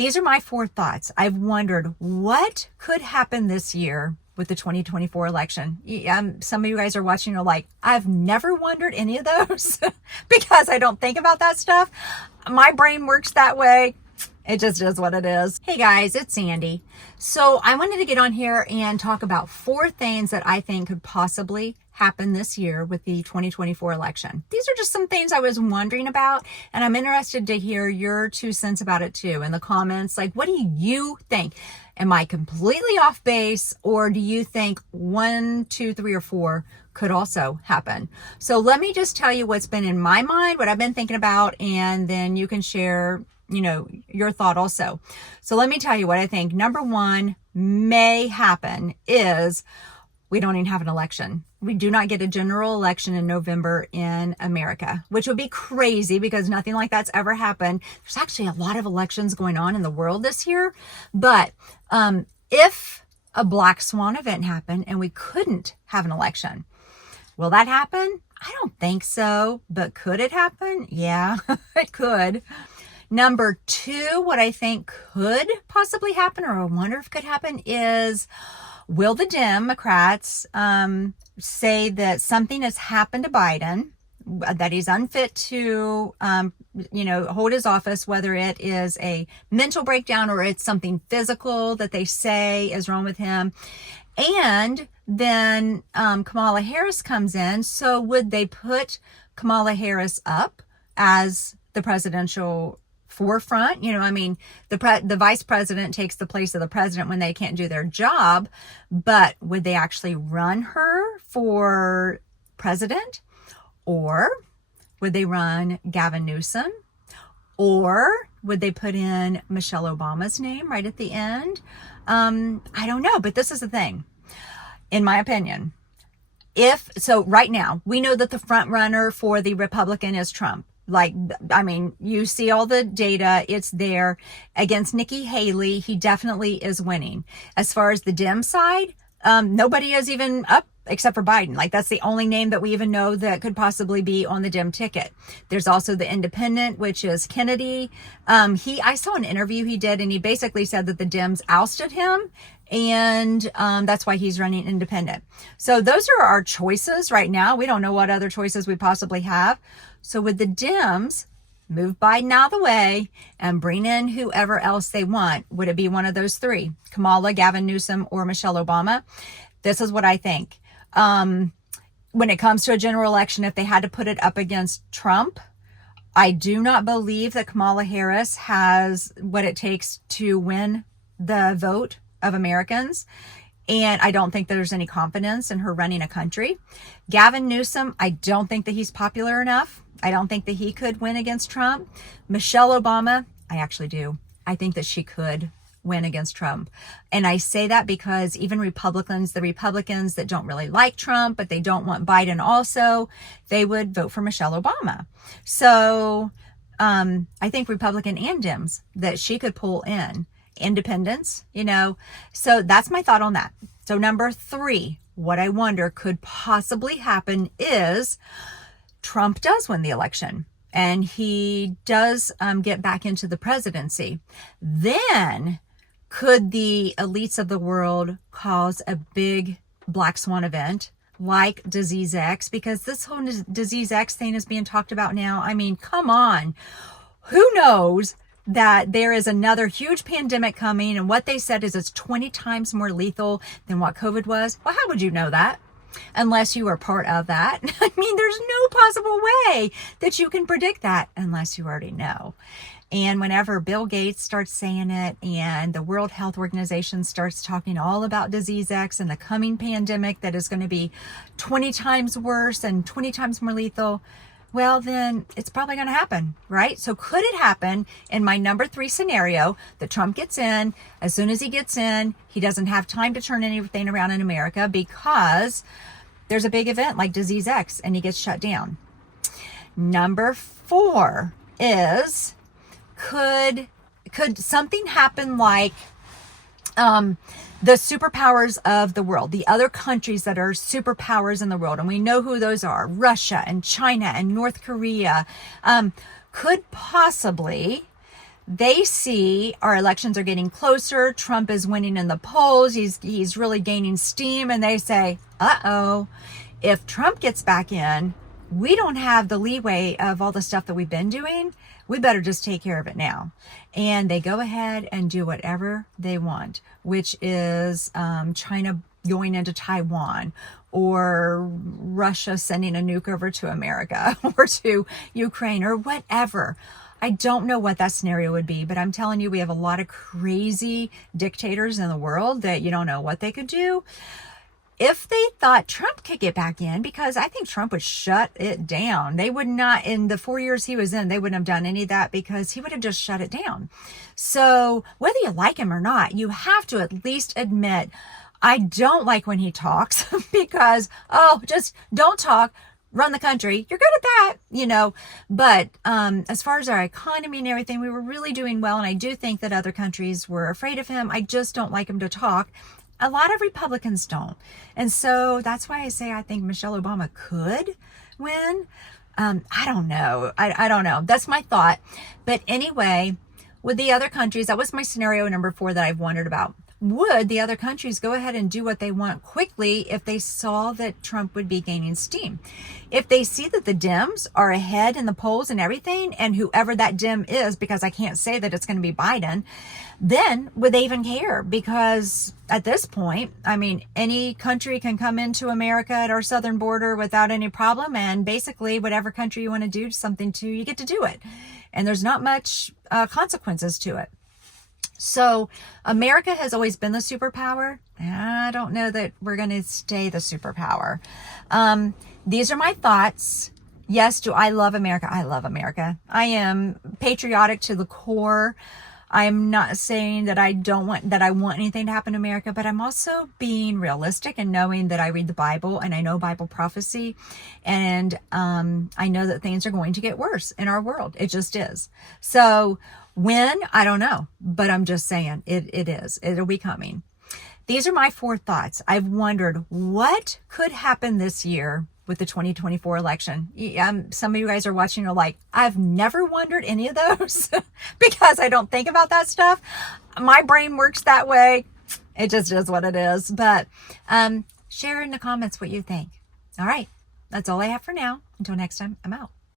these are my 4 thoughts. I've wondered what could happen this year with the 2024 election. Some of you guys are watching, are like, I've never wondered any of those because I don't think about that stuff. My brain works that way. It just is what it is. Hey guys, it's Sandy. So I wanted to get on here and talk about 4 things that I think could possibly happen this year with the 2024 election. These are just some things I was wondering about, and I'm interested to hear your 2 cents about it too in the comments. Like, what do you think? Am I completely off base, or do you think 1, 2, 3, or 4 could also happen? So let me just tell you what's been in my mind, what I've been thinking about, and then you can share, your thought also. So let me tell you what I think. Number 1 may happen is we don't even have an election. We do not get a general election in November in America, which would be crazy because nothing like that's ever happened. There's actually a lot of elections going on in the world this year. But if a black swan event happened and we couldn't have an election, will that happen? I don't think so. But could it happen? Yeah, it could. Number 2, what I think could possibly happen, or I wonder if could happen, is will the Democrats say that something has happened to Biden, that he's unfit to, hold his office, whether it is a mental breakdown or it's something physical that they say is wrong with him. And then Kamala Harris comes in. So would they put Kamala Harris up as the presidential forefront? The vice president takes the place of the president when they can't do their job, but would they actually run her for president? Or would they run Gavin Newsom? Or would they put in Michelle Obama's name right at the end? I don't know, but this is the thing. In my opinion, right now, we know that the front runner for the Republican is Trump. You see all the data, it's there. Against Nikki Haley, he definitely is winning. As far as the Dem side, nobody is even up except for Biden. That's the only name that we even know that could possibly be on the Dem ticket. There's also the independent, which is Kennedy. I saw an interview he did, and he basically said that the Dems ousted him, and that's why he's running independent. So those are our choices right now. We don't know what other choices we possibly have. So would the Dems move Biden out of the way and bring in whoever else they want? Would it be one of those 3, Kamala, Gavin Newsom, or Michelle Obama? This is what I think. When it comes to a general election, if they had to put it up against Trump, I do not believe that Kamala Harris has what it takes to win the vote of Americans. And I don't think there's any confidence in her running a country. Gavin Newsom, I don't think that he's popular enough. I don't think that he could win against Trump. Michelle Obama, I actually do. I think that she could win against Trump. And I say that because even the Republicans that don't really like Trump, but they don't want Biden also, they would vote for Michelle Obama. So I think Republican and Dems that she could pull in. Independents, so that's my thought on that. So number 3, what I wonder could possibly happen is Trump does win the election and he does get back into the presidency. Then could the elites of the world cause a big black swan event like Disease X? Because this whole Disease X thing is being talked about now. Come on. Who knows that there is another huge pandemic coming, and what they said is it's 20 times more lethal than what COVID was? Well, how would you know that? Unless you are part of that. There's no possible way that you can predict that unless you already know. And whenever Bill Gates starts saying it and the World Health Organization starts talking all about Disease X and the coming pandemic that is going to be 20 times worse and 20 times more lethal, well, then it's probably going to happen, right? So could it happen in my number 3 scenario that Trump gets in? As soon as he gets in, he doesn't have time to turn anything around in America because there's a big event like Disease X and he gets shut down. Number 4 is could something happen like the superpowers of the world, the other countries that are superpowers in the world, and we know who those are, Russia and China and North Korea, could possibly they see our elections are getting closer. Trump is winning in the polls. He's really gaining steam. And they say, uh-oh, if Trump gets back in, we don't have the leeway of all the stuff that we've been doing. We better just take care of it now. And they go ahead and do whatever they want, which is China going into Taiwan, or Russia sending a nuke over to America or to Ukraine or whatever. I don't know what that scenario would be, but I'm telling you, we have a lot of crazy dictators in the world that you don't know what they could do. If they thought Trump could get back in, because I think Trump would shut it down. They would not, in the 4 years he was in, they wouldn't have done any of that because he would have just shut it down. So whether you like him or not, you have to at least admit, I don't like when he talks because, just don't talk, run the country. You're good at that, But as far as our economy and everything, we were really doing well. And I do think that other countries were afraid of him. I just don't like him to talk. A lot of Republicans don't. And so that's why I say I think Michelle Obama could win. I don't know. I don't know. That's my thought. But anyway, with the other countries, that was my scenario number 4 that I've wondered about. Would the other countries go ahead and do what they want quickly if they saw that Trump would be gaining steam? If they see that the Dems are ahead in the polls and everything, and whoever that Dem is, because I can't say that it's going to be Biden, then would they even care? Because at this point, I mean, any country can come into America at our southern border without any problem. And basically, whatever country you want to do something to, you get to do it. And there's not much consequences to it. So America has always been the superpower. I don't know that we're going to stay the superpower. These are my thoughts. Yes, do I love America? I love America. I am patriotic to the core. I'm not saying that I want anything to happen to America, but I'm also being realistic and knowing that I read the Bible and I know Bible prophecy, and I know that things are going to get worse in our world. It just is. So when, I don't know, but I'm just saying it is. It'll be coming. These are my 4 thoughts. I've wondered what could happen this year with the 2024 election. Some of you guys are watching are like, I've never wondered any of those because I don't think about that stuff. My brain works that way. It just is what it is. But share in the comments what you think. All right. That's all I have for now. Until next time, I'm out.